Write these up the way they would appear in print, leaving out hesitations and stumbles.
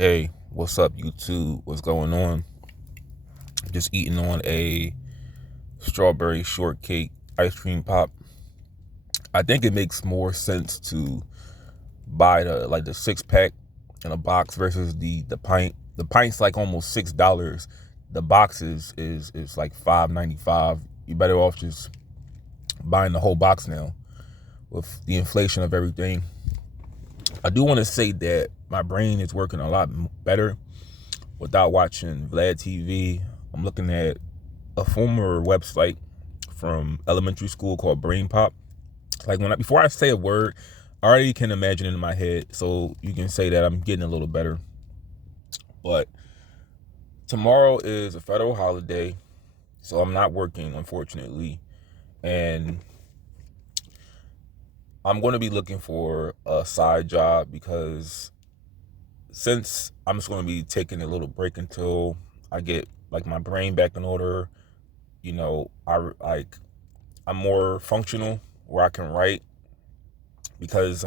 Hey, what's up, YouTube? What's going on? Just eating on a strawberry shortcake ice cream pop. I think it makes more sense to buy the 6 pack in a box versus the pint. The pint's like almost $6. The box is like $5.95. You better off just buying the whole box now with the inflation of everything. I do want to say that my brain is working a lot better without watching Vlad TV. I'm looking at a former website from elementary school called Brain Pop. Like before I say a word, I already can imagine it in my head. So you can say that I'm getting a little better. But tomorrow is a federal holiday, so I'm not working, unfortunately. And I'm going to be looking for a side job because since I'm just going to be taking a little break until I get like my brain back in order, I'm more functional where I can write because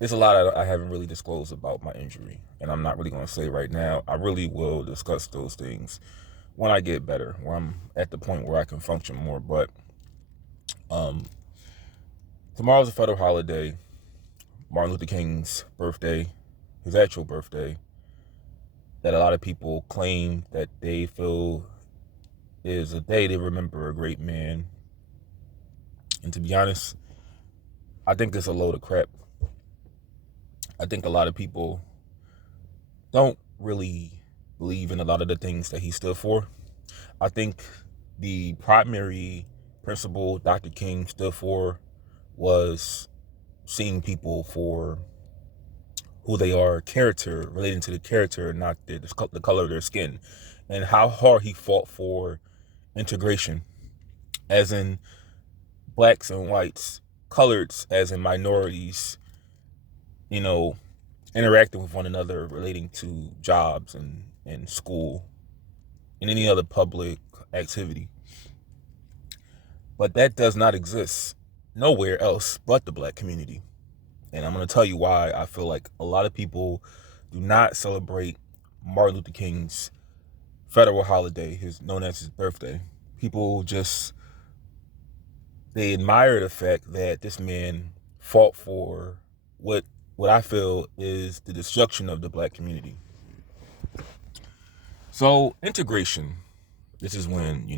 there's a lot I haven't really disclosed about my injury, and I'm not really going to say right now. I really will discuss those things when I get better, where I'm at the point where I can function more. But um, tomorrow's a federal holiday, Martin Luther King's birthday, his actual birthday, that a lot of people claim that they feel is a day they remember a great man. And to be honest, I think it's a load of crap. I think a lot of people don't really believe in a lot of the things that he stood for. I think the primary principle Dr. King stood for was seeing people for who they are, character, relating to the character, not the color of their skin, and how hard he fought for integration, as in blacks and whites, coloreds as in minorities, you know, interacting with one another, relating to jobs and school and any other public activity. But that does not exist nowhere else but the black community. And I'm going to tell you why I feel like a lot of people do not celebrate Martin Luther King's federal holiday, known as his birthday. People they admire the fact that this man fought for what I feel is the destruction of the black community. So integration, this is when,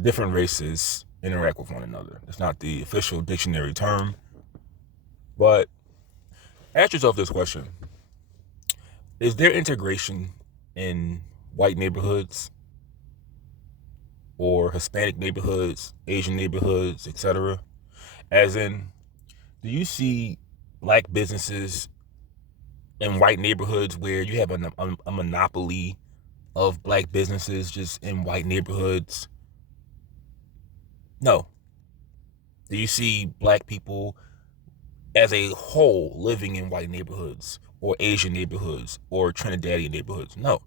different races interact with one another. It's not the official dictionary term, but ask yourself this question. Is there integration in white neighborhoods or Hispanic neighborhoods, Asian neighborhoods, etc.? As in, do you see black businesses in white neighborhoods where you have a monopoly of black businesses just in white neighborhoods? No. Do you see black people as a whole living in white neighborhoods or Asian neighborhoods or Trinidadian neighborhoods? No.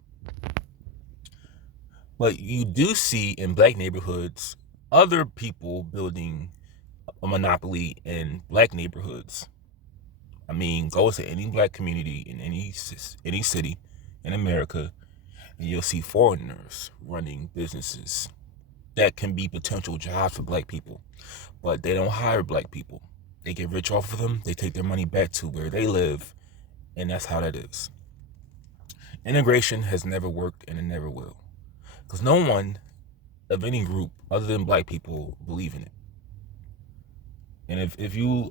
But you do see in black neighborhoods other people building a monopoly in black neighborhoods. I mean, go to any black community in any city in America, and you'll see foreigners running businesses that can be potential jobs for black people. But they don't hire black people. They get rich off of them. They take their money back to where they live, and that's how that is. Integration has never worked, and it never will. Because no one of any group other than black people believe in it. And if you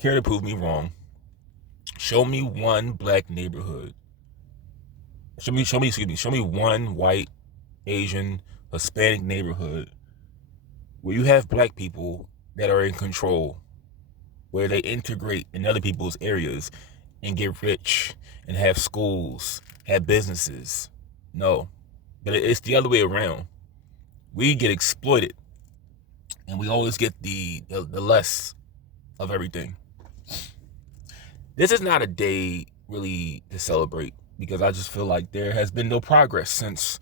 care to prove me wrong, show me one black neighborhood. Show me one white, Asian, Hispanic neighborhood where you have black people that are in control, where they integrate in other people's areas and get rich and have schools, have businesses. No, but it's the other way around. We get exploited, and we always get the less of everything. This is not a day really to celebrate because I just feel like there has been no progress since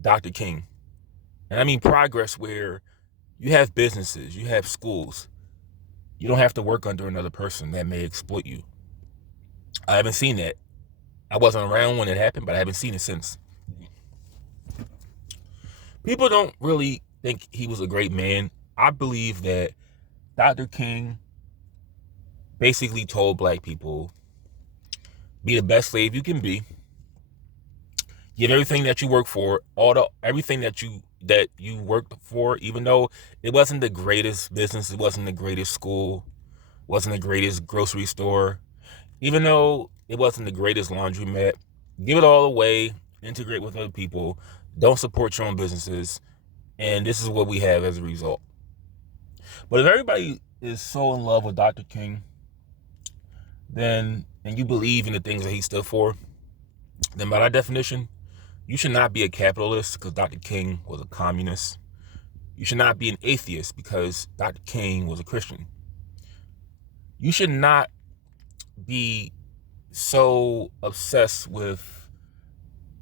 Dr. King. And I mean progress where you have businesses, you have schools. You don't have to work under another person that may exploit you. I haven't seen that. I wasn't around when it happened, but I haven't seen it since. People don't really think he was a great man. I believe that Dr. King basically told black people, be the best slave you can be. Give everything that you work for, everything that you worked for, even though it wasn't the greatest business, it wasn't the greatest school, wasn't the greatest grocery store, even though it wasn't the greatest laundromat. Give it all away, integrate with other people, don't support your own businesses, and this is what we have as a result. But if everybody is so in love with Dr. King, then, and you believe in the things that he stood for, then by that definition, you should not be a capitalist because Dr. King was a communist. You should not be an atheist because Dr. King was a Christian. You should not be so obsessed with,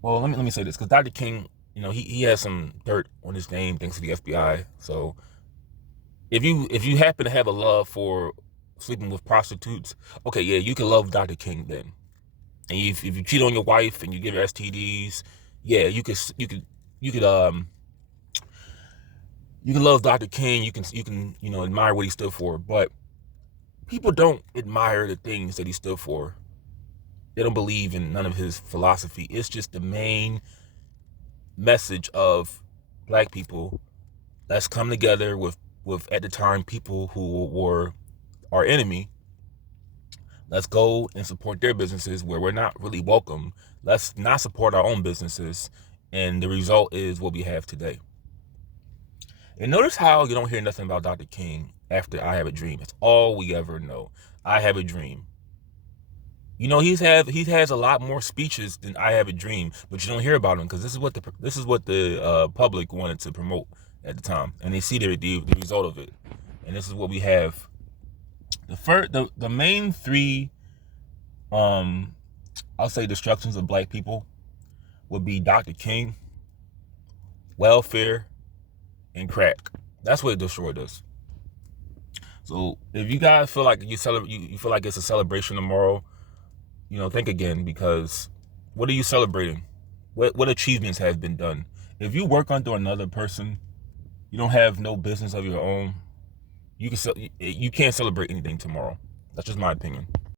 well, let me say this, because Dr. King, you know, he has some dirt on his name thanks to the FBI. So if you happen to have a love for sleeping with prostitutes, okay, yeah, you can love Dr. King then. And if you cheat on your wife and you give her STDs, yeah, you could love Dr. King. You can admire what he stood for. But people don't admire the things that he stood for. They don't believe in none of his philosophy. It's just the main message of black people. Let's come together with at the time people who were our enemy. Let's go and support their businesses where we're not really welcome. Let's not support our own businesses. And the result is what we have today. And notice how you don't hear nothing about Dr. King after I Have a Dream. It's all we ever know. I Have a Dream. You know, he has a lot more speeches than I Have a Dream, but you don't hear about him because this is what the public wanted to promote at the time, and they see the result of it. And this is what we have. The main three, I'll say destructions of black people would be Dr. King, welfare, and crack. That's what it destroyed us. So if you guys feel like you feel like it's a celebration tomorrow, you know, think again, because what are you celebrating? What achievements have been done? If you work under another person, you don't have no business of your own, you can't celebrate anything tomorrow. That's just my opinion.